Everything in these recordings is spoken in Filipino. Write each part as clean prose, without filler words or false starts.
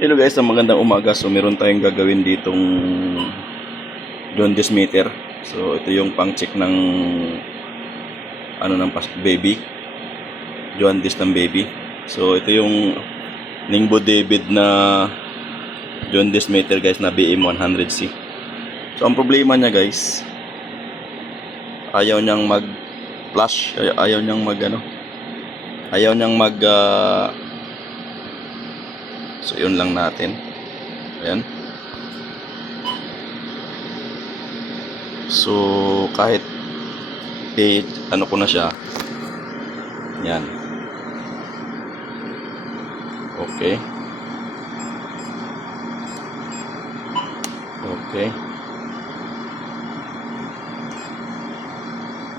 Hello guys, ang magandang umaga. So meron tayong gagawin ditong jaundice meter. So ito yung pang-check ng baby, jaundice ng baby. So ito yung Ningbo David na jaundice meter guys na BM100C. So ang problema niya guys, ayaw niyang mag-flash, ayaw niyang so yun lang natin. Ayan. So kahit ano ko na siya. Yan. Okay. Okay.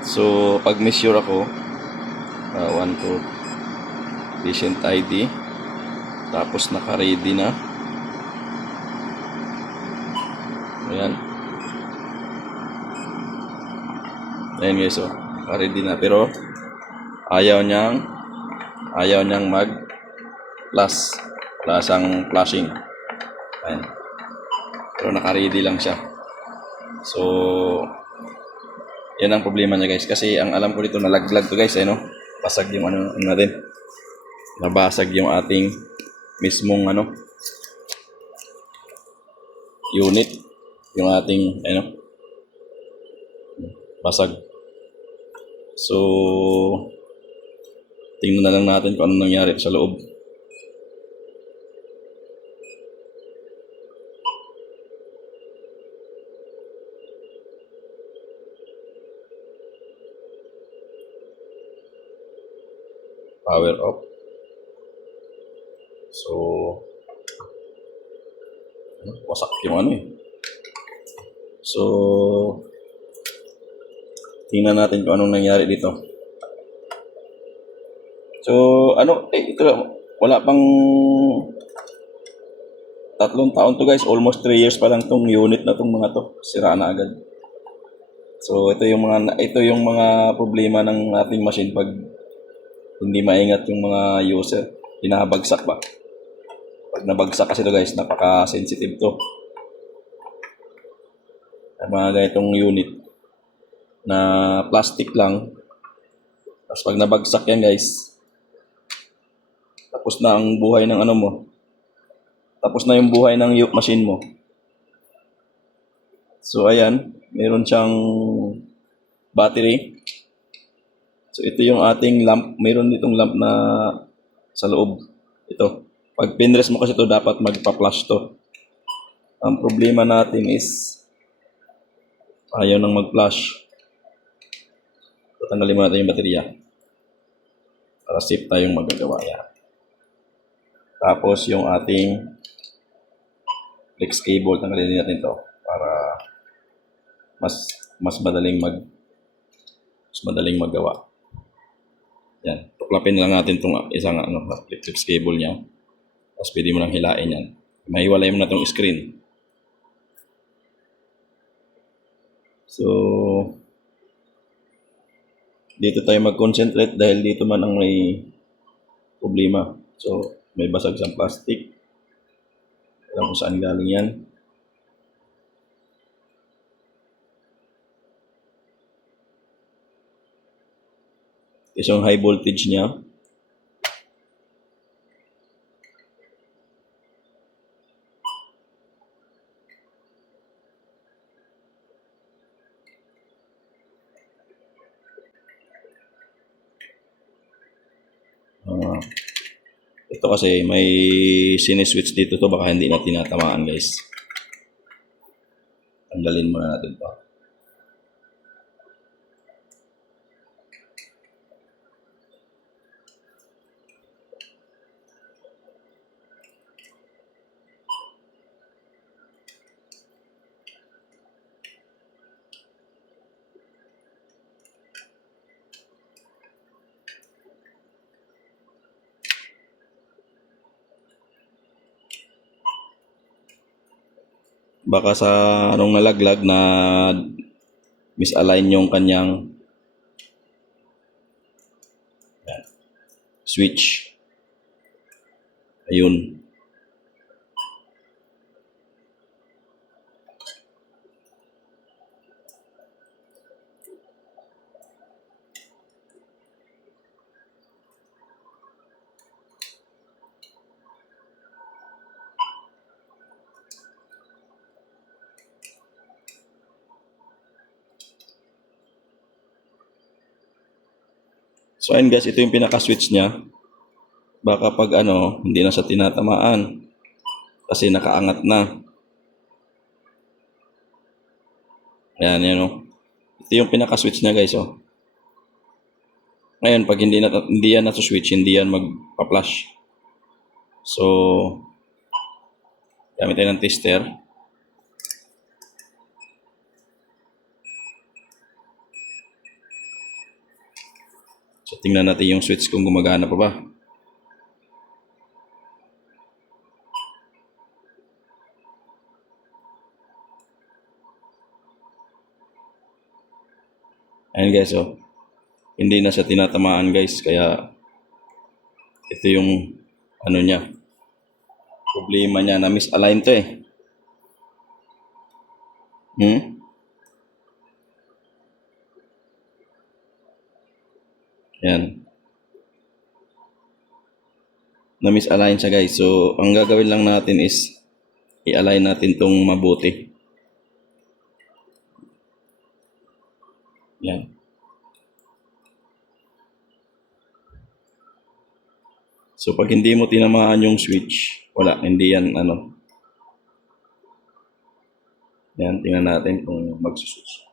So pag measure ako, 1, 2, patient ID, tapos naka-ready na. Ayan. Ayan guys, oh. Naka-ready na. Pero ayaw niyang mag-flash. Wala siyang flashing. Ayan. Pero naka-ready lang siya. So yan ang problema niya guys. Kasi ang alam ko dito, nalaglag to guys. No? Basag yung natin. Nabasag yung ating mismong unit. Yung ating basag. So tingnan na lang natin kung ano nangyari sa loob. Power off. So wasak yung So tingnan natin kung anong nangyari dito. So ito wala pang 3 taon to guys, almost 3 years pa lang tong unit na tong mga to, sira na agad. So ito yung mga problema ng ating machine pag hindi maingat yung mga user, pinabagsak ba. Pag nabagsak kasi to guys, napaka-sensitive to. Ang mga ganitong unit na plastic lang. Tapos pag nabagsak yan guys, tapos na ang buhay ng mo. Tapos na yung buhay ng machine mo. So ayan, meron siyang battery. So ito yung ating lamp, mayroon ditong lamp na sa loob. Ito. Pag pinress mo kasi ito, dapat magpa-flash to. Ang problema natin is ayaw nang mag-flash. Tatanggalin mo natin yung baterya para safe tayong magagawa yan. Tapos yung ating flex cable, tanggalin din natin to para mas madaling magawa. Yan. Tuklapin lang natin itong isang flex cable niya. Tapos pwede mo nang hilain yan. Mahiwalay mo na itong screen. So dito tayo mag-concentrate dahil dito man ang may problema. So may basag sa plastic. Alam kung saan galing yan. Ito yung high voltage niya. Ito kasi may siniswitch dito to, baka hindi na tinatamaan guys. Tanggalin muna natin to. Baka sa nalaglag na misalign yung kanyang switch. Ayun. So ayun guys, ito yung pinaka-switch niya. Baka pag hindi na siya tinatamaan kasi nakaangat na. Ayan, yan o. Ito yung pinaka-switch niya guys oh. Ngayon, pag hindi yan na-switch, hindi yan magpa-flash. So, gamit tayo ng tester. So, tingnan natin yung switch kung gumagana pa ba. Ayan guys, oh. Hindi na siya tinatamaan guys, kaya ito yung niya. Problema niya na misalign to eh. Yan. Na-misalign siya guys. So, ang gagawin lang natin is i-align natin tong mabuti. Yan. So, pag hindi mo tinamaan yung switch, wala, hindi yan Yan, tingnan natin kung magsuswitch.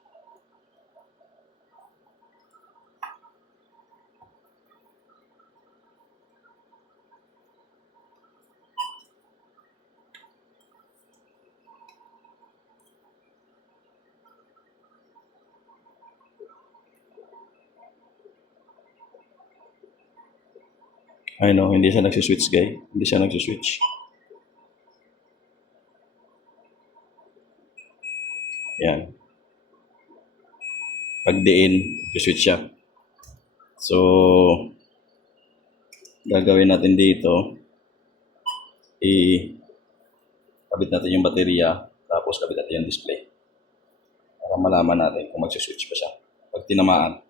Ay no, hindi siya nagsiswitch guys. Hindi siya nagsiswitch. Yan. Pag diin, switch siya. So, gagawin natin dito, kabit natin yung baterya, tapos kabit natin yung display. Para malaman natin kung magsiswitch pa siya. Pag tinamaan.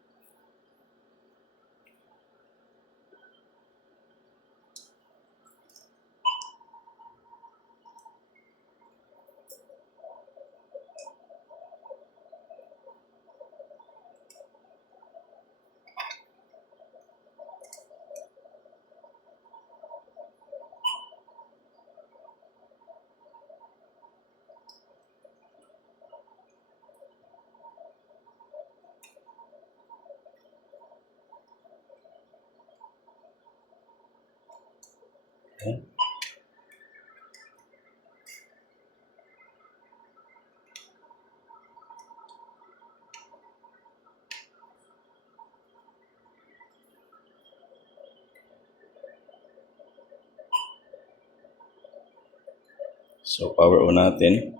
Okay. So, power on natin.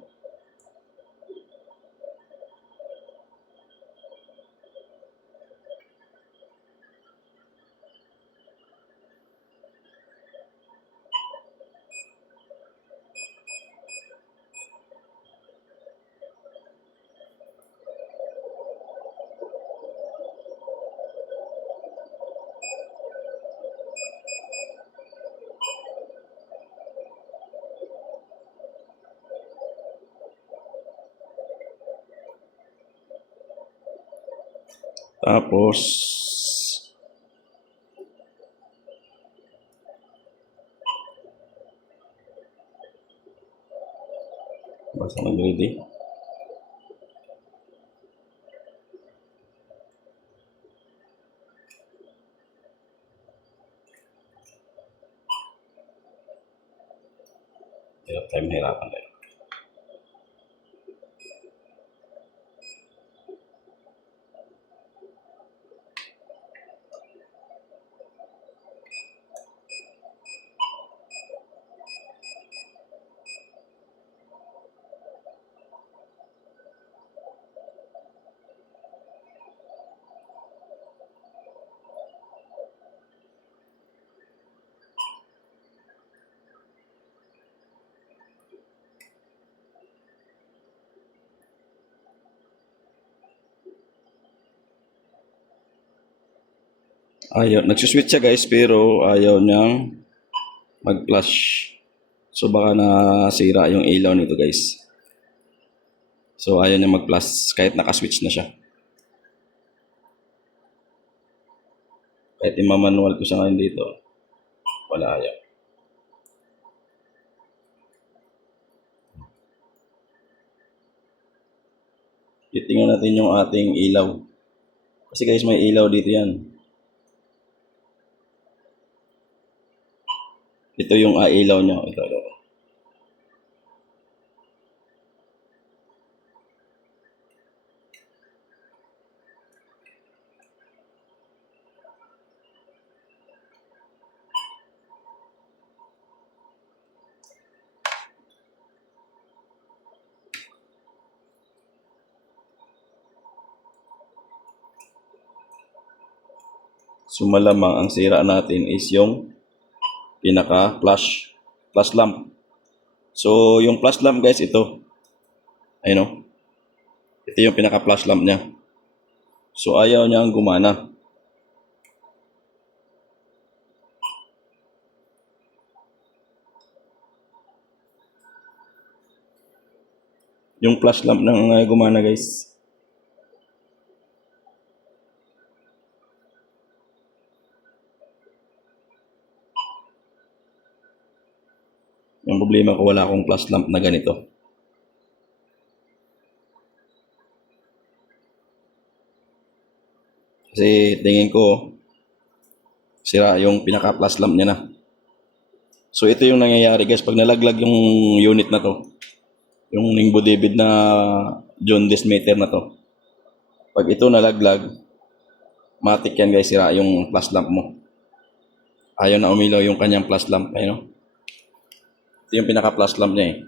Tapos, basta mag-ready. Hirap tayo mahirapan tayo. Ayaw, nagsuswitch siya guys, pero ayaw niyang mag-flash. So baka nasira yung ilaw nito guys. So ayaw niya mag-flash kahit nakaswitch na siya. Kahit imamanual ko siya ngayon dito, wala yan. Titingnan natin yung ating ilaw. Kasi guys, may ilaw dito yan. Ito yung ilaw niya. Ito. So malamang ang sira natin is yung pinaka flash lamp. So yung flash lamp guys, ito. Ayun o. Ito yung pinaka flash lamp niya. So ayaw niya ang gumana. Yung flash lamp nang gumana guys. Yung problema ko, wala akong flash lamp na ganito. Kasi tingin ko, sira yung pinaka flash lamp niya na. So ito yung nangyayari guys, pag nalaglag yung unit na to, yung Ningbo David na jaundice meter na to, pag ito nalaglag, matik yan guys, sira yung flash lamp mo. Ayaw na umilaw yung kanyang flash lamp. Ayun, no? Ito yung pinaka flash lamp niya eh.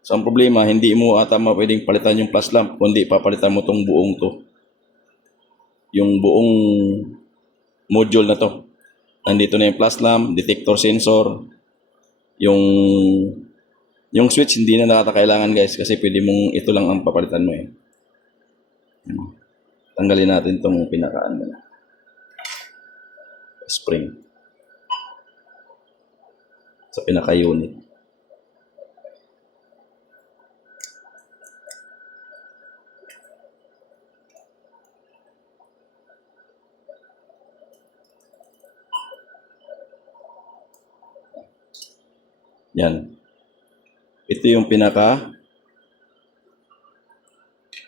So ang problema, hindi mo ata pwedeng palitan yung flash lamp, kundi papalitan mo tong buong to. Yung buong module na to. Nandito na yung flash lamp, detector sensor, yung switch hindi na nakakailangan guys, kasi pwede mong ito lang ang papalitan mo eh. Tanggalin natin tong pinakaan na spring sa pinaka-unit. Yan. Ito yung pinaka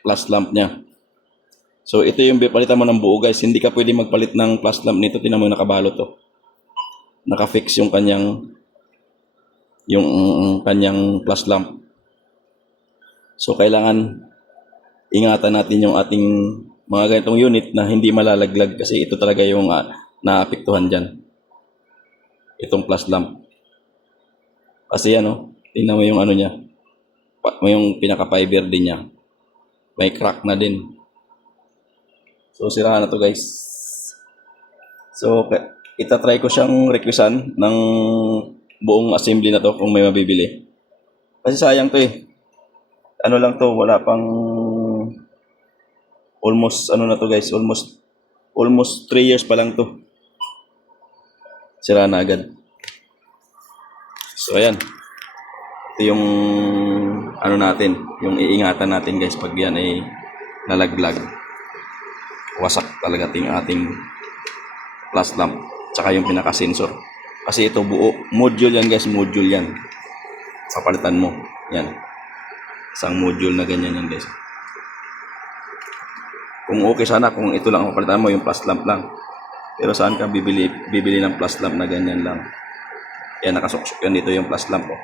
flash lamp niya. So ito yung palitan mo ng buo guys. Hindi ka pwede magpalit ng flash lamp nito. Tingnan mo yung nakabalot to. Naka-fix yung kanyang flash lamp. So kailangan ingatan natin yung ating mga ganitong unit na hindi malalaglag, kasi ito talaga yung naapektuhan dyan. Itong flash lamp. Kasi tingnan mo yung niya. Yung pinaka-fiber din niya. May crack na din. So sira na to guys. So itatry ko siyang requestan ng buong assembly na to kung may mabibili. Kasi sayang to eh. Ano lang to, wala pang almost na to guys, almost 3 years pa lang to. Sira na agad. So ayan. Ito yung natin, yung iingatan natin guys pag yan ay nalaglag. Wasak talaga ating flash lamp, tsaka yung pinaka-sensor. Kasi ito buo, module yan guys, module yan. Papalitan mo, yan. Isang module na ganyan yan guys. Kung okay sana kung ito lang ang papalitan mo, yung flash lamp lang. Pero saan ka bibili ng flash lamp na ganyan lang? Yan, nakasuksok yan dito yung flash lamp. Oh.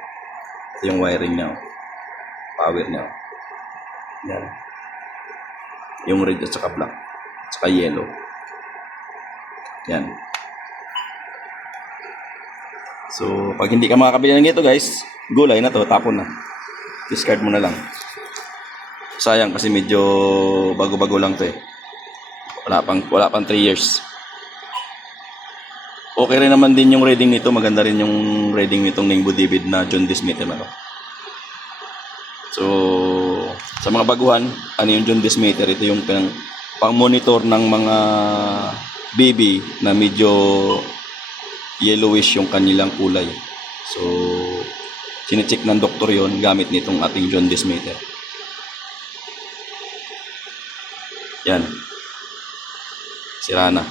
Ito yung wiring niya. Oh. Power niya. Oh. Yan. Yung red at saka black. At saka yellow. Yan. So, pag hindi ka makakabili ng ito guys, gulay na to, tapon na. Discard mo na lang. Sayang kasi medyo bago-bago lang to eh. Wala pang 3 years. Okay rin naman din yung reading nito. Maganda rin yung reading nitong Ningbo David na jaundice meter na to. So, sa mga baguhan, yung jaundice meter? Ito yung pang-monitor ng mga baby na medyo yellowish yung kanilang kulay. So, sine-check ng doktor yon gamit nitong ating jaundice meter. Yan. Sira na.